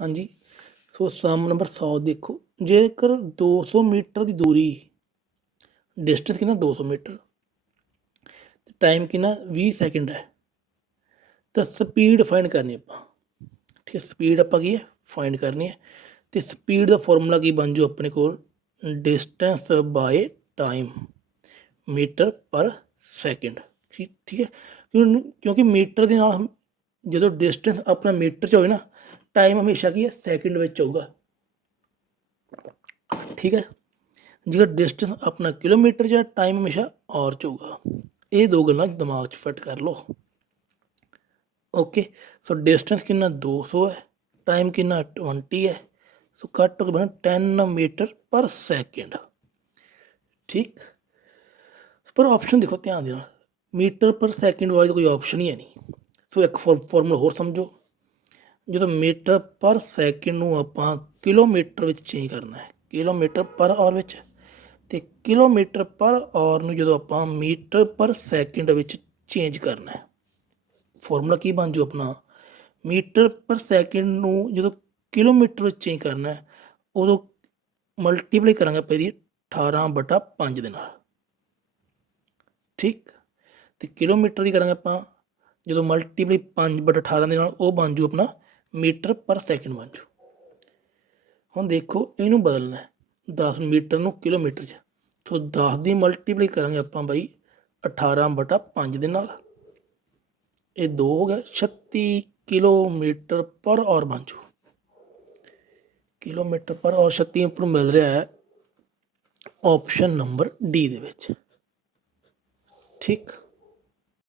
ਹਾਂਜੀ। ਸੋ ਸਮ ਨੰਬਰ 100 ਦੇਖੋ। ਜੇਕਰ 200 ਮੀਟਰ ਦੀ ਦੂਰੀ ਡਿਸਟੈਂਸ ਕਿੰਨਾ? 200 ਮੀਟਰ। ਤੇ ਟਾਈਮ ਕਿੰਨਾ? 20 ਸੈਕਿੰਡ ਹੈ। ਤਾਂ ਸਪੀਡ ਫਾਈਂਡ ਕਰਨੀ ਆਪਾਂ। ਠੀਕ ਹੈ ਸਪੀਡ ਆਪਾਂ ਕੀ ਹੈ? ਫਾਈਂਡ ਕਰਨੀ ਹੈ। ਤੇ ਸਪੀਡ ਦਾ ਫਾਰਮੂਲਾ ਕੀ ਬਣ ਜੂ ਆਪਣੇ ਕੋਲ? Distance by time metre per second ਠੀਕ ਠੀਕ ਹੈ। ਕਿਉਂ ਕਿਉਂਕਿ ਮੀਟਰ ਦੇ ਨਾਲ ਜਦੋਂ ਡਿਸਟੈਂਸ ਆਪਣਾ ਮੀਟਰ 'ਚ ਹੋਵੇ ਨਾ ਟਾਈਮ ਹਮੇਸ਼ਾ ਕੀ ਹੈ ਸੈਕਿੰਡ ਵਿੱਚ ਹੋਊਗਾ ਠੀਕ ਹੈ ਜੇਕਰ ਡਿਸਟੈਂਸ ਆਪਣਾ ਕਿਲੋਮੀਟਰ ਜਾਂ ਟਾਈਮ ਹਮੇਸ਼ਾ ਔਰ 'ਚ ਹੋਊਗਾ ਇਹ ਦੋ ਗੱਲਾਂ ਦਿਮਾਗ 'ਚ ਫਿੱਟ ਕਰ ਲਓ ਓਕੇ ਸੋ ਡਿਸਟੈਂਸ ਕਿੰਨਾ 200 ਹੈ ਟਾਈਮ ਕਿੰਨਾ 20 ਹੈ ਸੋ ਕੱਟ ਹੋ ਬਣਾ 10 ਮੀਟਰ ਪਰ ਸੈਕਿੰਡ ਠੀਕ ਪਰ ਆਪਸ਼ਨ ਦੇਖੋ ਧਿਆਨ ਦੇ ਨਾਲ ਮੀਟਰ ਪਰ ਸੈਕਿੰਡ ਵਾਲੀ ਤਾਂ ਕੋਈ ਆਪਸ਼ਨ ਹੀ ਹੈ ਨਹੀਂ ਸੋ ਇੱਕ ਫਾਰਮੂਲਾ ਹੋਰ ਸਮਝੋ ਜਦੋਂ ਮੀਟਰ ਪਰ ਸੈਕਿੰਡ ਨੂੰ ਆਪਾਂ ਕਿਲੋਮੀਟਰ ਵਿੱਚ ਚੇਂਜ ਕਰਨਾ ਹੈ, ਕਿਲੋਮੀਟਰ ਪਰ ਆਵਰ ਵਿੱਚ, ਤੇ ਕਿਲੋਮੀਟਰ ਪਰ ਆਵਰ ਨੂੰ ਜਦੋਂ ਆਪਾਂ ਮੀਟਰ ਪਰ ਸੈਕਿੰਡ ਵਿੱਚ ਚੇਂਜ ਕਰਨਾ ਹੈ ਫਾਰਮੂਲਾ ਕੀ ਬਣ ਜੂ ਆਪਣਾ? ਮੀਟਰ ਪਰ ਸੈਕਿੰਡ ਨੂੰ ਜਦੋਂ ਕਿਲੋਮੀਟਰ ਵਿੱਚ ਚੇਂਜ ਕਰਨਾ ਹੈ, ਉਦੋਂ ਮਲਟੀਪਲਾਈ ਕਰਾਂਗੇ ਆਪਾਂ ਇਹਦੀ 18 ਬਟਾ 5 ਦੇ ਨਾਲ। ਠੀਕ? ਤੇ ਕਿਲੋਮੀਟਰ ਦੀ ਕਰਾਂਗੇ ਆਪਾਂ, ਜਦੋਂ ਮਲਟੀਪਲਾਈ 5 ਬਟਾ 18 ਦੇ ਨਾਲ, ਉਹ ਬਣ ਜੂ ਆਪਣਾ ਮੀਟਰ ਪਰ ਸੈਕਿੰਡ ਬਣ ਜੂ ਹੁਣ ਦੇਖੋ ਇਹਨੂੰ ਬਦਲਣਾ ਹੈ। 10 ਮੀਟਰ ਨੂੰ ਕਿਲੋਮੀਟਰ 'ਚ। ਸੋ 10 ਦੀ ਮਲਟੀਪਲਾਈ ਕਰਾਂਗੇ ਆਪਾਂ ਬਾਈ 18 ਬਟਾ 5 ਦੇ ਨਾਲ। ਇਹ 2 ਹੋ ਗਿਆ 36 ਕਿਲੋਮੀਟਰ ਪਰ ਆਵਰ ਬਣ ਜੂ ਕਿਲੋਮੀਟਰ ਪਰ ਆਵਰ 36 ਉੱਪਰ ਨੂੰ ਮਿਲ ਰਿਹਾ ਹੈ ਆਪਸ਼ਨ ਨੰਬਰ ਡੀ ਦੇ ਵਿੱਚ। ਠੀਕ।